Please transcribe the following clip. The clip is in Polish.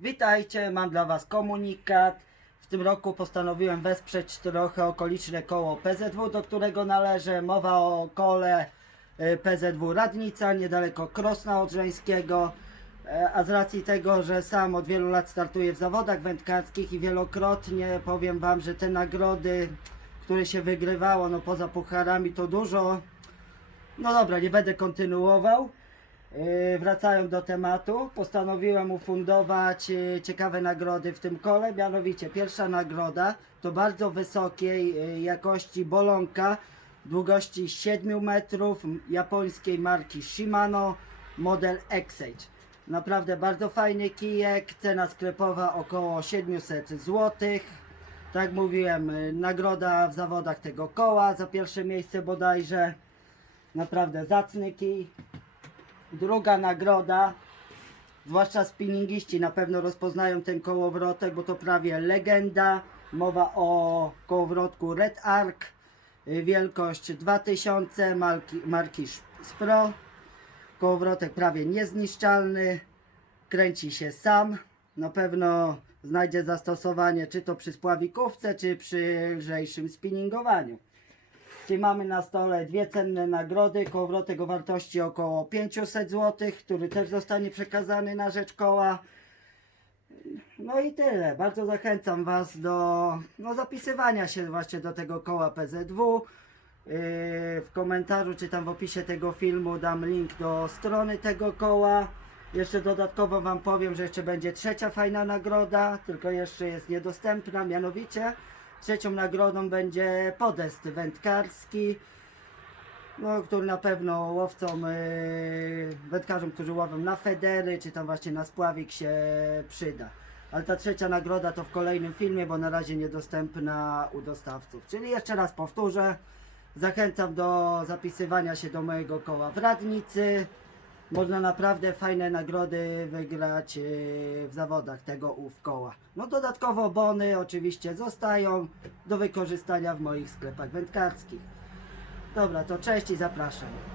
Witajcie, mam dla Was komunikat. W tym roku postanowiłem wesprzeć trochę okoliczne koło PZW, do którego należę. Mowa o kole y, PZW Radnica, niedaleko Krosna Odrzeńskiego. E, A z racji tego, że sam od wielu lat startuję w zawodach wędkarskich i wielokrotnie powiem Wam, że te nagrody, które się wygrywało, no poza pucharami to dużo. No dobra, nie będę kontynuował. Yy, Wracając do tematu, postanowiłem ufundować yy, ciekawe nagrody w tym kole. Mianowicie, pierwsza nagroda to bardzo wysokiej yy, jakości bolonka długości 7 metrów japońskiej marki Shimano, model X-Age. Naprawdę bardzo fajny kijek, cena sklepowa około 700 zł. Tak mówiłem, nagroda w zawodach tego koła za pierwsze miejsce bodajże. Naprawdę zacny kij. Druga nagroda, zwłaszcza spinningiści na pewno rozpoznają ten kołowrotek, bo to prawie legenda. Mowa o kołowrotku Red Arc, y, wielkość 2000, marki, marki Spro. Kołowrotek prawie niezniszczalny, kręci się sam. Na pewno znajdzie zastosowanie czy to przy spławikówce, czy przy lżejszym spinningowaniu. Czyli mamy na stole dwie cenne nagrody, kołowrotek o wartości około 500 zł, który też zostanie przekazany na rzecz koła. No i tyle. Bardzo zachęcam Was do no, zapisywania się właśnie do tego koła PZW. Yy, W komentarzu czy tam w opisie tego filmu dam link do strony tego koła. Jeszcze dodatkowo Wam powiem, że jeszcze będzie trzecia fajna nagroda, tylko jeszcze jest niedostępna, mianowicie trzecią nagrodą będzie podest wędkarski, no, który na pewno łowcom, yy, wędkarzom, którzy łowią na federy, czy tam właśnie na spławik się przyda. Ale ta trzecia nagroda to w kolejnym filmie, bo na razie niedostępna u dostawców. Czyli jeszcze raz powtórzę, zachęcam do zapisywania się do mojego koła w Radnicy. Można naprawdę fajne nagrody wygrać yy, w zawodach tego ów koła. No dodatkowo bony oczywiście zostają do wykorzystania w moich sklepach wędkarskich. Dobra, to cześć i zapraszam.